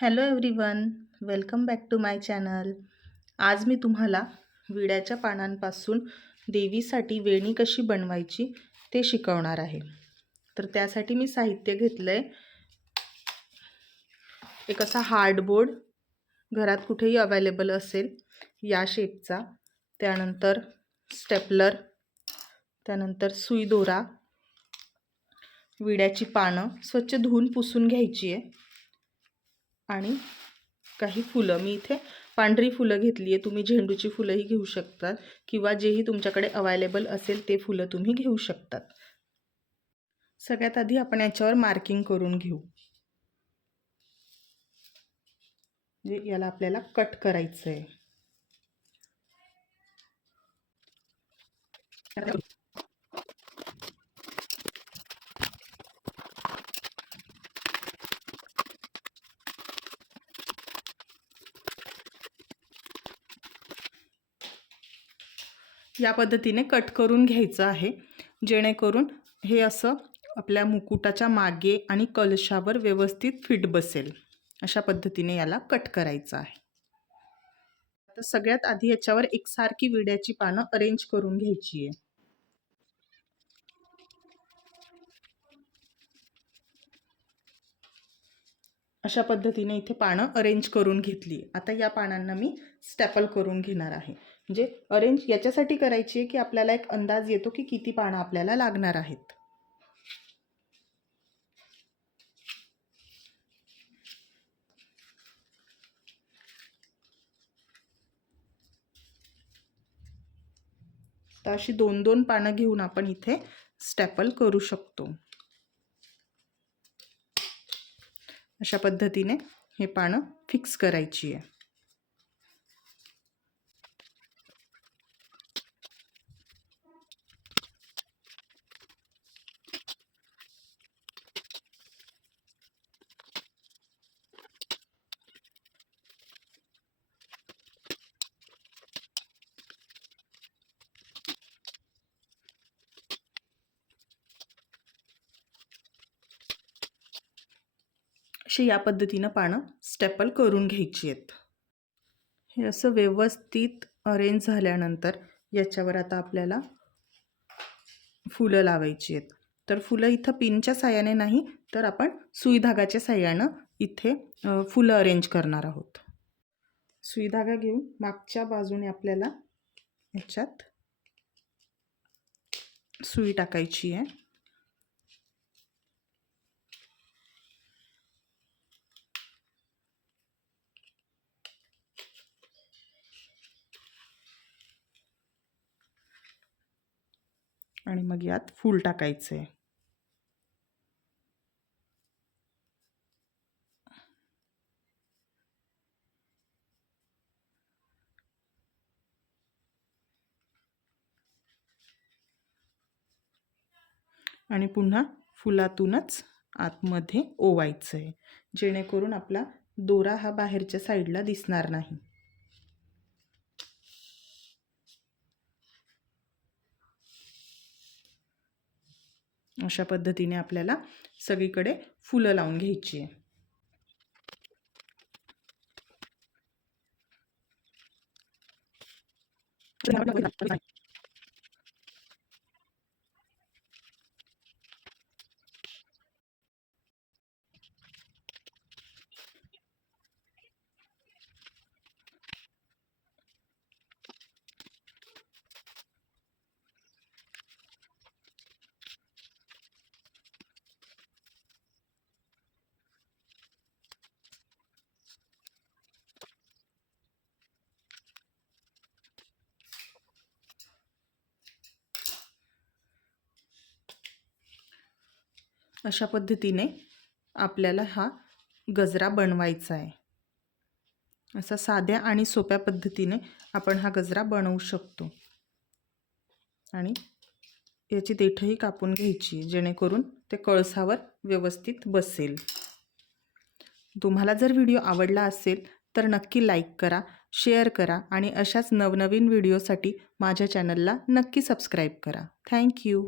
Hello everyone welcome back to my channel. आज मी तुम्हाला विड्याच्या पानांपासून देवीसाठी वेणी कशी बनवायची ते शिकवणार आहे. तर त्यासाठी मी साहित्य घेतलं आहे एक असा हार्डबोर्ड घरात कुठेही अवेलेबल असेल या शेपचा. त्यानंतर स्टेपलर त्यानंतर सुई दोरा विड्याची पानं स्वच्छ धुवून पुसून घ्यायची आहे. आणि काही फुलं. मी इथे पांढरी फुलं घेतली आहे तुम्ही झेंडूची फुलंही घेऊ शकतात किंवा जेही तुमच्याकडे अवायलेबल असेल ते फुलं तुम्ही घेऊ शकतात. सगळ्यात आधी आपण याच्यावर मार्किंग करून घेऊ. जे याला आपल्याला कट करायचं आहे या पद्धतीने कट करून घ्यायचं आहे. जेणेकरून हे असं आपल्या मुकुटाच्या मागे आणि कलशावर व्यवस्थित फिट बसेल. अशा पद्धतीने याला कट करायचं आहे. आता सगळ्यात आधी याच्यावर एकसारखी विड्याची पानं अरेंज करून घ्यायची आहे. अशा पद्धतीने इथे पानं अरेंज करून घेतली. आता या पानांना मी स्टॅपल करून घेणार आहे. म्हणजे अरेंज याच्यासाठी करायची आहे की आपल्याला एक अंदाज येतो की किती पानं आपल्याला लागणार आहेत. तर अशी दोन दोन पानं घेऊन आपण इथे स्टॅपल करू शकतो. अशा पद्धतीने हे पानं फिक्स करायची आहे. अशी या पद्धतीनं पानं स्टेपल करून घ्यायची आहेत. हे असं व्यवस्थित अरेंज झाल्यानंतर याच्यावर आता आपल्याला फुलं लावायची आहेत. तर फुलं इथं पिनच्या साह्याने नाही तर आपण सुईधागाच्या साह्यानं इथे फुलं अरेंज करणार आहोत. सुईधागा घेऊन मागच्या बाजूने आपल्याला याच्यात सुई टाकायची आहे. आणि मग यात फूल टाकायचं. आहे आणि पुन्हा फुलातूनच आतमध्ये ओवायचं आहे जेणेकरून आपला दोरा हा बाहेरच्या साईडला दिसणार नाही. अशा पद्धतीने आपल्याला सगळीकडे फुलं लावून घ्यायची आहे. अशा पद्धतीने आपल्याला हा गजरा बनवायचा आहे. असा साध्या आणि सोप्या पद्धतीने आपण हा गजरा बनवू शकतो. आणि याची देठही कापून घ्यायची जेणेकरून ते कळसावर व्यवस्थित बसेल. तुम्हाला जर व्हिडिओ आवडला असेल तर नक्की लाईक करा शेअर करा आणि अशाच नवनवीन व्हिडिओसाठी माझ्या चॅनलला नक्की सबस्क्राईब करा. थँक्यू